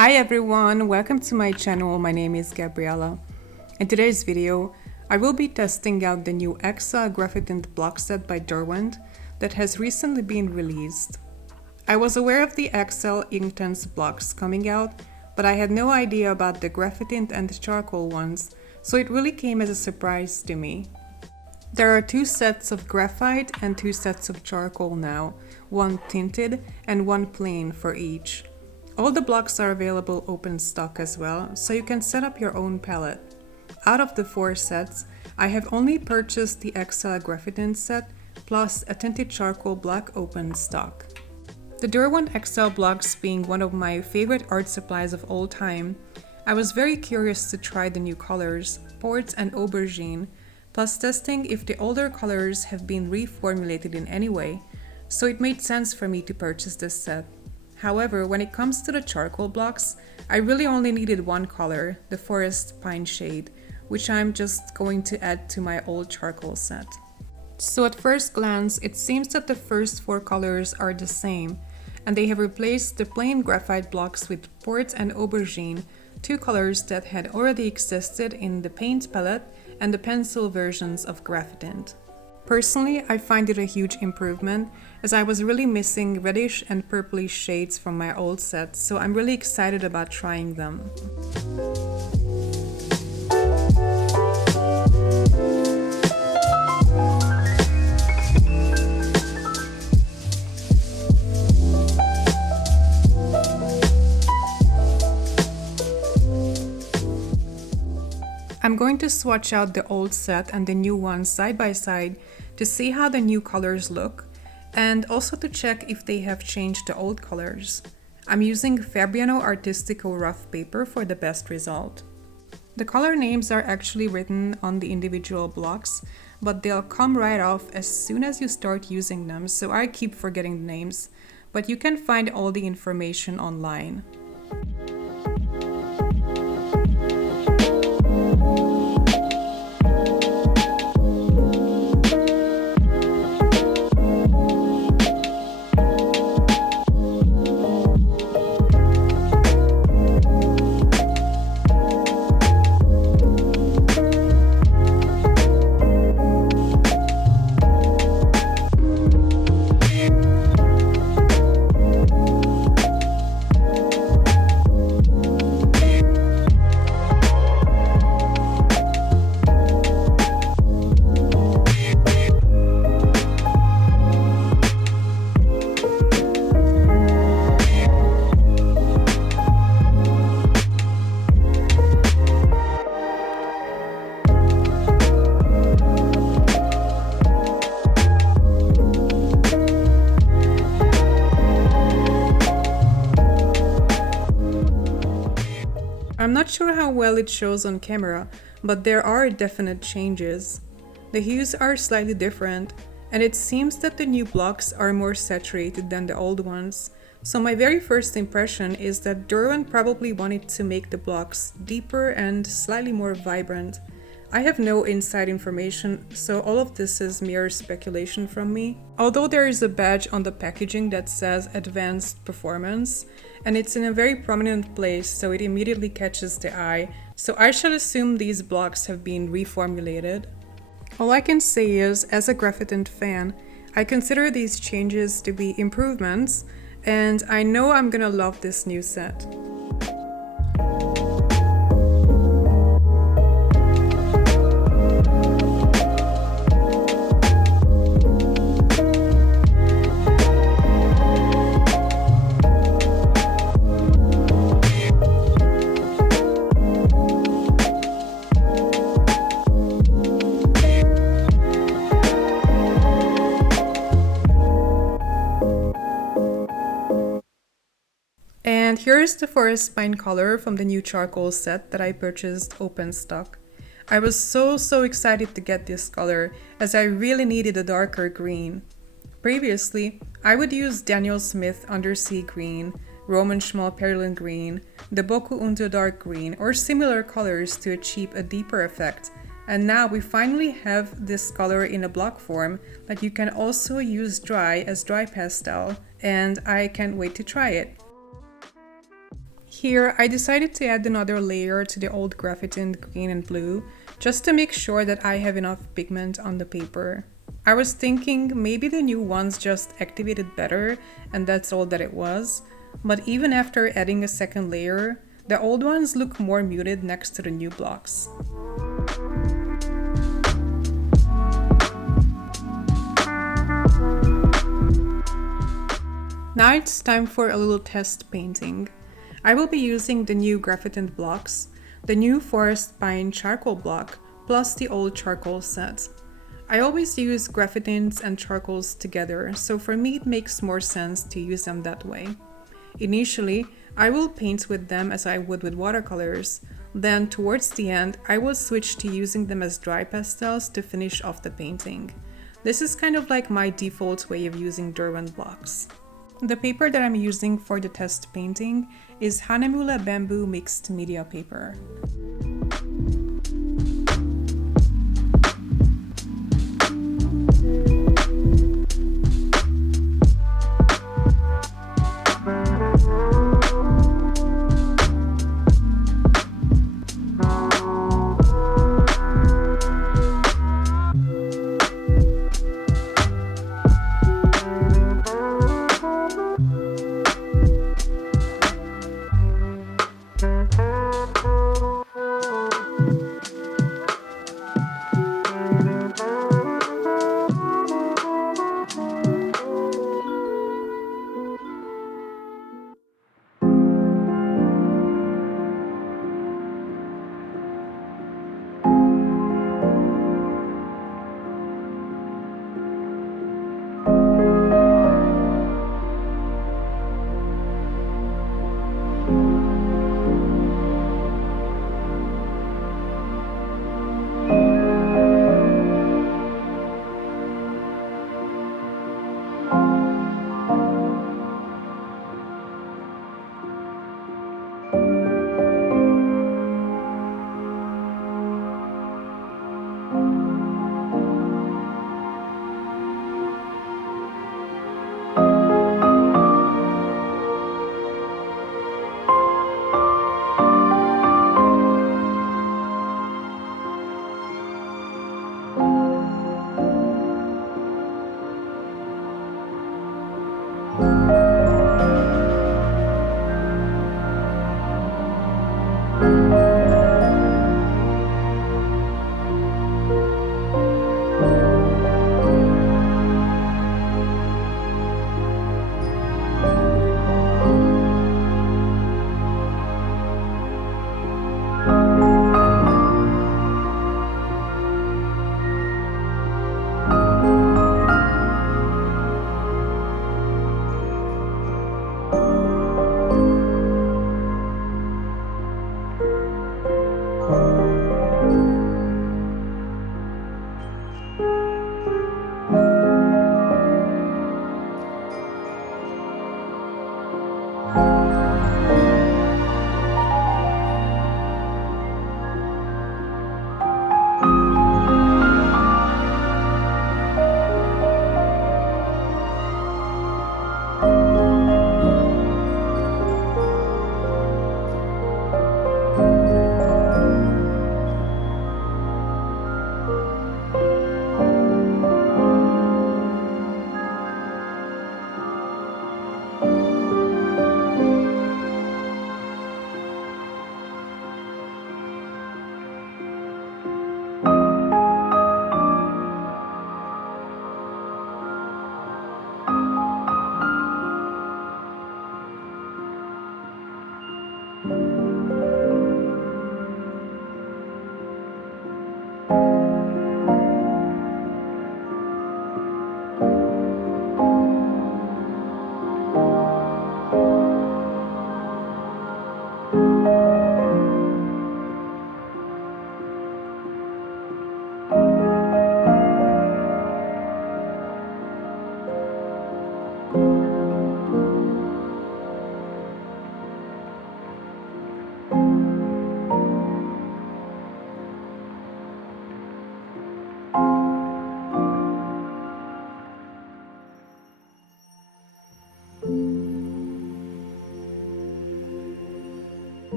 Hi everyone, welcome to my channel. My name is Gabriella. In today's video, I will be testing out the new XL Graphitint block set by Derwent that has recently been released. I was aware of the XL Intense blocks coming out, but I had no idea about the Graphitint and Charcoal ones, so it really came as a surprise to me. There are two sets of graphite and two sets of charcoal now, one tinted and one plain for each. All the blocks are available open stock as well, so you can set up your own palette. Out of the 4 sets, I have only purchased the XL Graphitint set plus a tinted charcoal block open stock. The Derwent XL blocks being one of my favorite art supplies of all time, I was very curious to try the new colors, Ports and Aubergine, plus testing if the older colors have been reformulated in any way, so it made sense for me to purchase this set. However, when it comes to the charcoal blocks, I really only needed one color, the Forest Pine shade, which I'm just going to add to my old charcoal set. So at first glance, it seems that the first 4 colors are the same, and they have replaced the plain graphite blocks with Port and Aubergine, 2 colors that had already existed in the paint palette and the pencil versions of Graphitint. Personally, I find it a huge improvement, as I was really missing reddish and purplish shades from my old set, so I'm really excited about trying them. I'm going to swatch out the old set and the new one side by side to see how the new colors look, and also to check if they have changed the old colors. I'm using Fabriano Artistico rough paper for the best result. The color names are actually written on the individual blocks, but they'll come right off as soon as you start using them, so I keep forgetting the names, but you can find all the information online. I'm not sure how well it shows on camera, but there are definite changes. The hues are slightly different, and it seems that the new blocks are more saturated than the old ones. So my very first impression is that Derwent probably wanted to make the blocks deeper and slightly more vibrant. I have no inside information, so all of this is mere speculation from me. Although there is a badge on the packaging that says Advanced Performance, and it's in a very prominent place, so it immediately catches the eye, so I shall assume these blocks have been reformulated. All I can say is, as a Graphitint fan, I consider these changes to be improvements, and I know I'm gonna love this new set. And here's the Forest Pine color from the new charcoal set that I purchased open stock. I was so excited to get this color, as I really needed a darker green. Previously, I would use Daniel Smith Undersea Green, Roman Schmal Perlin Green, the Boku Underdark Green, or similar colors to achieve a deeper effect, And now we finally have this color in a block form that you can also use dry as dry pastel, and I can't wait to try it. Here, I decided to add another layer to the old graphitint green and blue, just to make sure that I have enough pigment on the paper. I was thinking maybe the new ones just activated better and that's all that it was, but even after adding a second layer, the old ones look more muted next to the new blocks. Now it's time for a little test painting. I will be using the new graphitint blocks, the new forest pine charcoal block, plus the old charcoal set. I always use graphitints and charcoals together, so for me it makes more sense to use them that way. Initially, I will paint with them as I would with watercolors, then towards the end I will switch to using them as dry pastels to finish off the painting. This is kind of like my default way of using Derwent blocks. The paper that I'm using for the test painting is Hahnemuhle Bamboo mixed media paper.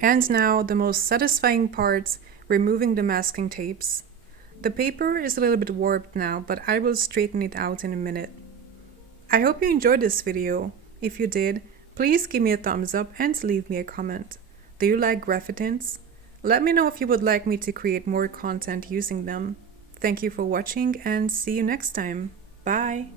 And now the most satisfying part, removing the masking tapes. The paper is a little bit warped now, but I will straighten it out in a minute. I hope you enjoyed this video. If you did, please give me a thumbs up and leave me a comment. Do you like graphitints? Let me know if you would like me to create more content using them. Thank you for watching and see you next time. Bye!